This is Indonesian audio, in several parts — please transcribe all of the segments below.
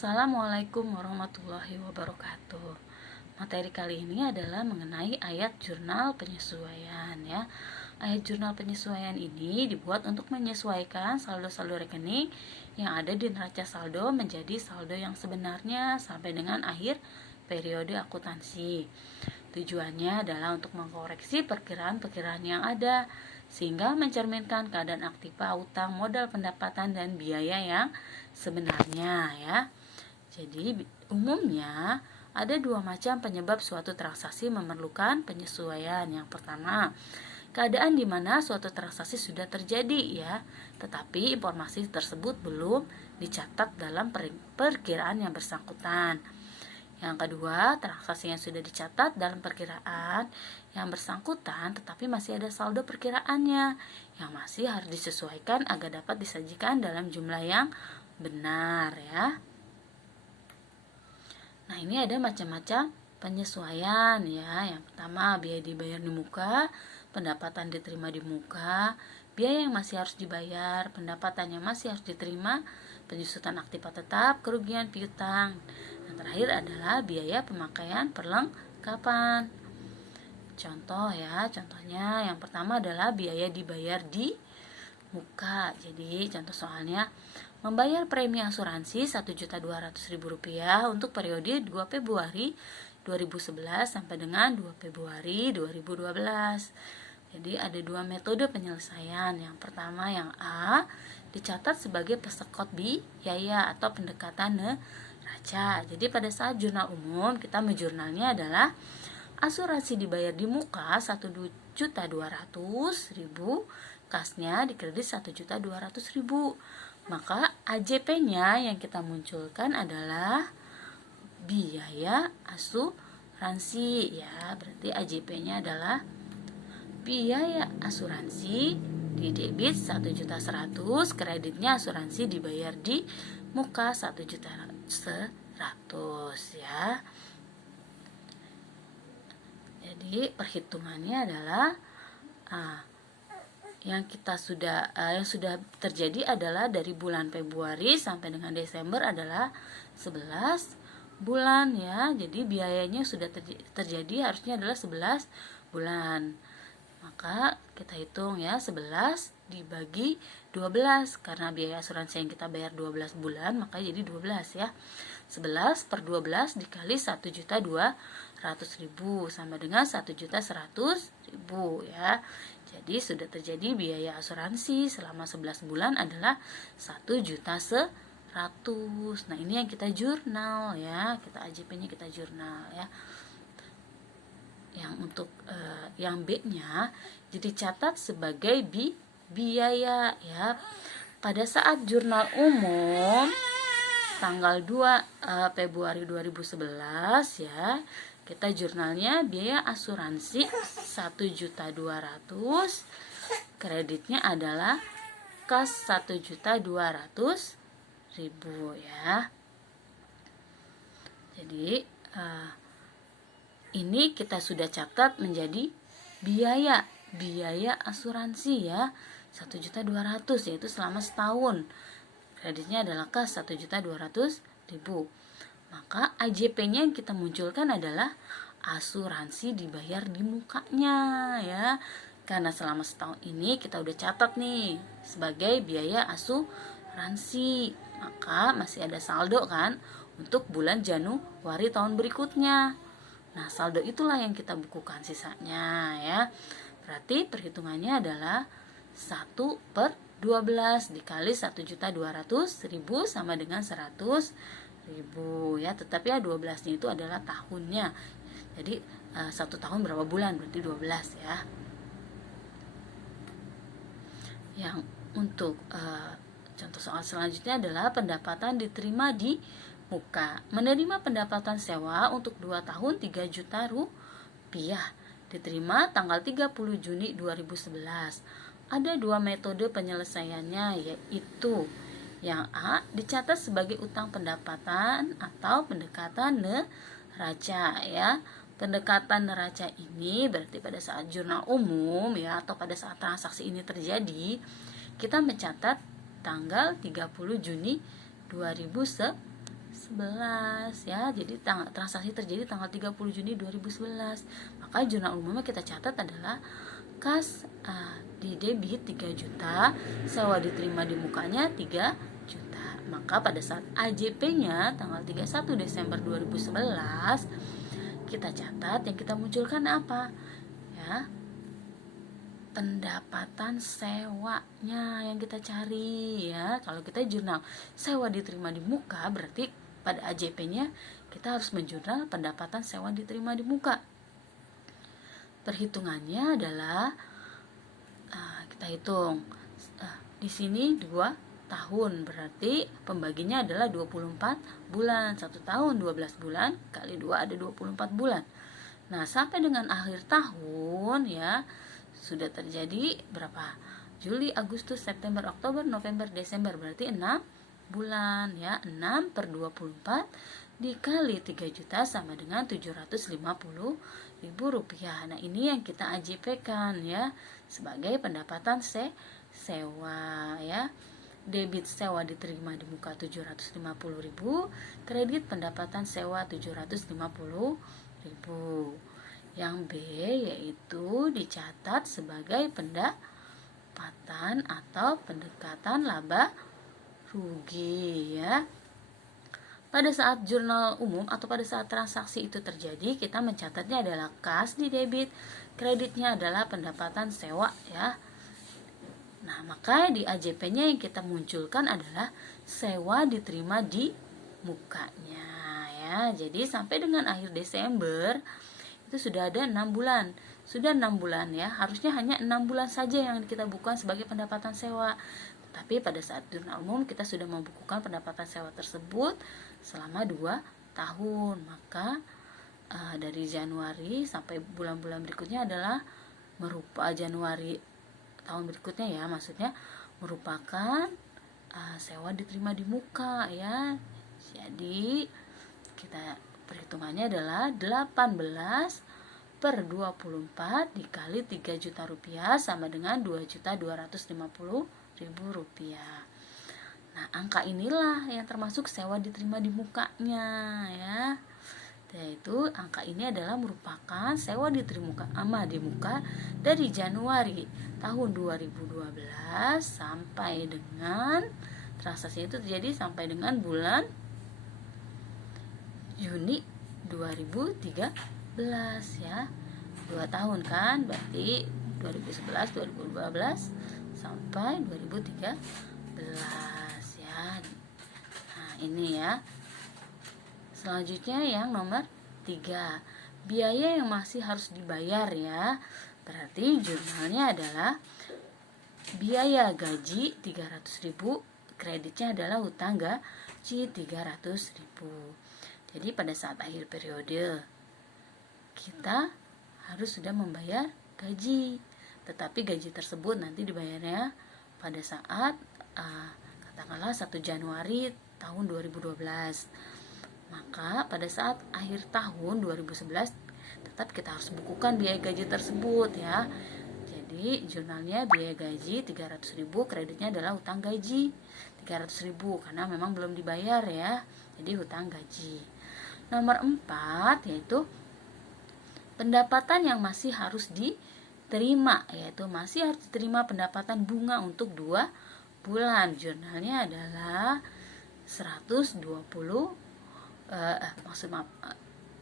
Assalamualaikum warahmatullahi wabarakatuh. Materi kali ini adalah mengenai ayat jurnal penyesuaian ya. Ayat jurnal penyesuaian ini dibuat untuk menyesuaikan saldo-saldo rekening yang ada di neraca saldo menjadi saldo yang sebenarnya sampai dengan akhir periode akuntansi. Tujuannya adalah untuk mengkoreksi perkiraan-perkiraan yang ada sehingga mencerminkan keadaan aktiva, utang, modal, pendapatan, dan biaya yang sebenarnya ya. Jadi umumnya ada dua macam penyebab suatu transaksi memerlukan penyesuaian. Yang pertama, keadaan di mana suatu transaksi sudah terjadi ya, tetapi informasi tersebut belum dicatat dalam perkiraan yang bersangkutan. Yang kedua, transaksi yang sudah dicatat dalam perkiraan yang bersangkutan tetapi masih ada saldo perkiraannya yang masih harus disesuaikan agar dapat disajikan dalam jumlah yang benar ya. Nah, ini ada macam-macam penyesuaian ya. Yang pertama, biaya dibayar di muka, pendapatan diterima di muka, biaya yang masih harus dibayar, pendapatan yang masih harus diterima, penyusutan aktiva tetap, kerugian piutang. Yang terakhir adalah biaya pemakaian perlengkapan. Contohnya yang pertama adalah biaya dibayar di muka. Jadi contoh soalnya, membayar premi asuransi Rp1.200.000 untuk periode 2 Februari 2011 sampai dengan 2 Februari 2012. Jadi ada dua metode penyelesaian. Yang pertama yang A, dicatat sebagai pesekot biaya atau pendekatan neraca. Jadi pada saat jurnal umum kita menjurnalnya adalah asuransi dibayar di muka Rp1.200.000, kasnya dikredit Rp1.200.000. Maka AJP-nya yang kita munculkan adalah biaya asuransi ya. Berarti AJP-nya adalah biaya asuransi di debit 1.100.000, kreditnya asuransi dibayar di muka 1.100.000 ya. Jadi perhitungannya adalah yang sudah terjadi adalah dari bulan Februari sampai dengan Desember adalah 11 bulan ya. Jadi biayanya sudah terjadi harusnya adalah 11 bulan. Maka kita hitung ya, 11 dibagi 12 karena biaya asuransi yang kita bayar 12 bulan maka jadi 12 ya. 11 per 12 dikali 1.200.000 sama dengan 1.100.000 ya. Jadi sudah terjadi biaya asuransi selama 11 bulan adalah 1.100.000. Nah, ini yang kita jurnal ya. Kita AJP-nya kita jurnal ya. Yang untuk yang B-nya jadi catat sebagai biaya ya. Pada saat jurnal umum tanggal 2 Februari 2011 ya, kita jurnalnya biaya asuransi 1.200.000, kreditnya adalah kas 1.200.000 ya. Jadi ini kita sudah catat menjadi biaya asuransi ya 1.200.000 yaitu selama setahun. Kreditnya adalah kas 1.200.000. Maka AJP-nya yang kita munculkan adalah asuransi dibayar di mukanya ya. Karena selama setahun ini kita udah catat nih sebagai biaya asuransi. Maka masih ada saldo kan untuk bulan Januari tahun berikutnya. Nah, saldo itulah yang kita bukukan sisanya ya. Berarti perhitungannya adalah 1/12 dikali 1.200.000 sama dengan 100.000 ya. Tetapi ya 12-nya itu adalah tahunnya. Jadi 1 tahun berapa bulan? Berarti 12 ya. Yang untuk contoh soal selanjutnya adalah pendapatan diterima di muka. Menerima pendapatan sewa untuk 2 tahun 3 juta rupiah. Diterima tanggal 30 Juni 2011. Ada dua metode penyelesaiannya, yaitu yang A, dicatat sebagai utang pendapatan atau pendekatan neraca ya. Pendekatan neraca ini berarti pada saat jurnal umum ya, atau pada saat transaksi ini terjadi, kita mencatat tanggal 30 Juni 2011 2011 ya. Jadi transaksi terjadi tanggal 30 Juni 2011. Maka jurnal umumnya kita catat adalah kas di debit 3 juta, sewa diterima di mukanya 3 juta. Maka pada saat AJP-nya tanggal 31 Desember 2011 kita catat, yang kita munculkan apa? Ya, pendapatan sewanya yang kita cari ya. Kalau kita jurnal sewa diterima di muka, berarti pada AJP-nya kita harus menjurnal pendapatan sewa diterima di muka. Perhitungannya adalah kita hitung di sini 2 tahun, berarti pembaginya adalah 24 bulan. 1 tahun 12 bulan kali 2 ada 24 bulan. Nah, sampai dengan akhir tahun ya sudah terjadi berapa? Juli, Agustus, September, Oktober, November, Desember, berarti 6 bulan ya. 6 per 24 dikali 3 juta sama dengan 750.000 rupiah. Nah, ini yang kita AJP-kan ya sebagai pendapatan sewa ya. Debit sewa diterima di muka 750.000, kredit pendapatan sewa 750.000. Yang B yaitu dicatat sebagai pendapatan atau pendekatan laba rugi ya. Pada saat jurnal umum atau pada saat transaksi itu terjadi, kita mencatatnya adalah kas di debit, kreditnya adalah pendapatan sewa ya. Nah, maka di AJP-nya yang kita munculkan adalah sewa diterima di mukanya ya. Jadi sampai dengan akhir Desember itu sudah ada 6 bulan. Sudah 6 bulan ya. Harusnya hanya 6 bulan saja yang kita bukukan sebagai pendapatan sewa. Tapi pada saat jurnal umum kita sudah membukukan pendapatan sewa tersebut selama 2 tahun. Maka dari Januari sampai bulan-bulan berikutnya adalah Januari tahun berikutnya ya, maksudnya merupakan sewa diterima di muka ya. Jadi kita perhitungannya adalah 18 per 24 dikali 3 juta rupiah sama dengan 2.250.000 rupiah. Nah, angka inilah yang termasuk sewa diterima di mukanya ya. Yaitu angka ini adalah merupakan sewa diterima di muka dari Januari tahun 2012 sampai dengan transaksi itu terjadi sampai dengan bulan Juni 2013 ya. 2 tahun kan, berarti 2011 2012 sampai 2013 ya. Nah, ini ya. Selanjutnya yang nomor 3, biaya yang masih harus dibayar ya. Berarti jurnalnya adalah biaya gaji 300.000, kreditnya adalah hutang gaji 300.000. Jadi pada saat akhir periode kita harus sudah membayar gaji. Tetapi gaji tersebut nanti dibayarnya pada saat katakanlah 1 Januari tahun 2012. Maka pada saat akhir tahun 2011 tetap kita harus bukukan biaya gaji tersebut ya. Jadi jurnalnya biaya gaji 300.000, kreditnya adalah hutang gaji 300.000 karena memang belum dibayar ya. Jadi hutang gaji. Nomor 4 yaitu pendapatan yang masih harus diterima, yaitu masih harus diterima pendapatan bunga untuk 2 bulan. Jurnalnya adalah 120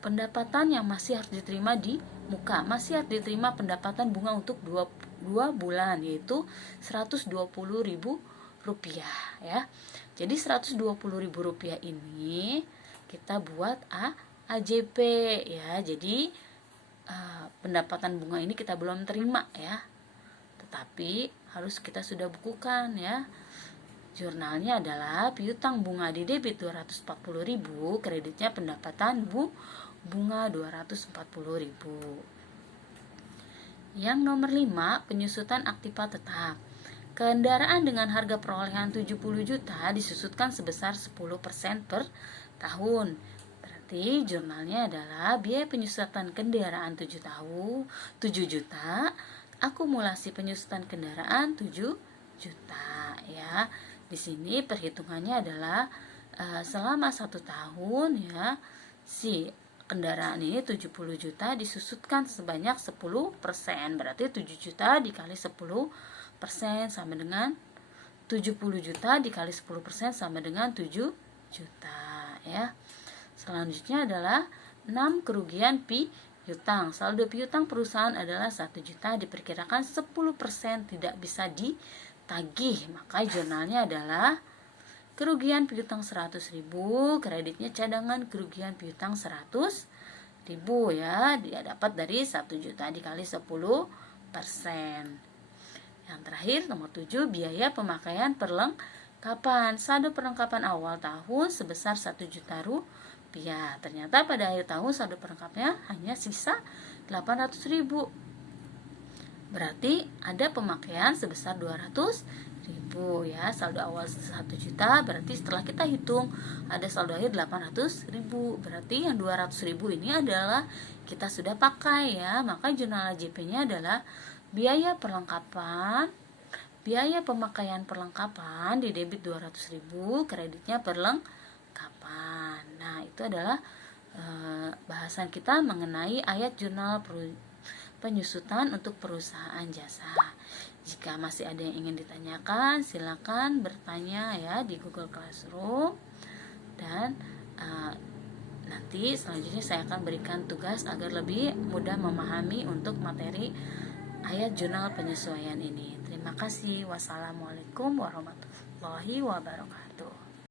pendapatan yang masih harus diterima di muka, masih harus diterima pendapatan bunga untuk 2 bulan, yaitu 120.000 rupiah ya. Jadi 120.000 rupiah ini kita buat AJP ya. Jadi pendapatan bunga ini kita belum terima ya, tetapi harus kita sudah bukukan ya. Jurnalnya adalah piutang bunga di debit 240.000, kreditnya pendapatan bunga 240.000. Yang nomor 5, penyusutan aktiva tetap. Kendaraan dengan harga perolehan 70 juta disusutkan sebesar 10% per tahun. Berarti jurnalnya adalah biaya penyusutan kendaraan 7 juta, akumulasi penyusutan kendaraan 7 juta ya. Di sini perhitungannya adalah selama 1 tahun ya, si kendaraan ini 70 juta disusutkan sebanyak 10%, berarti 7 juta dikali 10% sama dengan 70 juta dikali 10% sama dengan 7 juta ya. Selanjutnya adalah 6 kerugian piutang. Saldo piutang perusahaan adalah 1 juta, diperkirakan 10% tidak bisa ditagih, maka jurnalnya adalah kerugian piutang 100.000, kreditnya cadangan kerugian piutang 100.000 ya, dia dapat dari 1 juta dikali 10%. Yang terakhir nomor 7, biaya pemakaian perlengkapan. Saldo perlengkapan awal tahun sebesar 1 juta rupiah. Ternyata pada akhir tahun saldo perlengkapnya hanya sisa 800.000. Berarti ada pemakaian sebesar 200.000 ya. Saldo awal 1 juta, berarti setelah kita hitung ada saldo akhir 800.000. Berarti yang 200.000 ini adalah kita sudah pakai ya. Maka jurnal AJP-nya adalah biaya perlengkapan, biaya pemakaian perlengkapan di debit 200.000, kreditnya perlengkapan. Nah, itu adalah bahasan kita mengenai ayat jurnal penyusutan untuk perusahaan jasa. Jika masih ada yang ingin ditanyakan, silakan bertanya ya di Google Classroom. Dan nanti selanjutnya saya akan berikan tugas agar lebih mudah memahami untuk materi ayat jurnal penyesuaian ini. Terima kasih. Wassalamualaikum warahmatullahi wabarakatuh.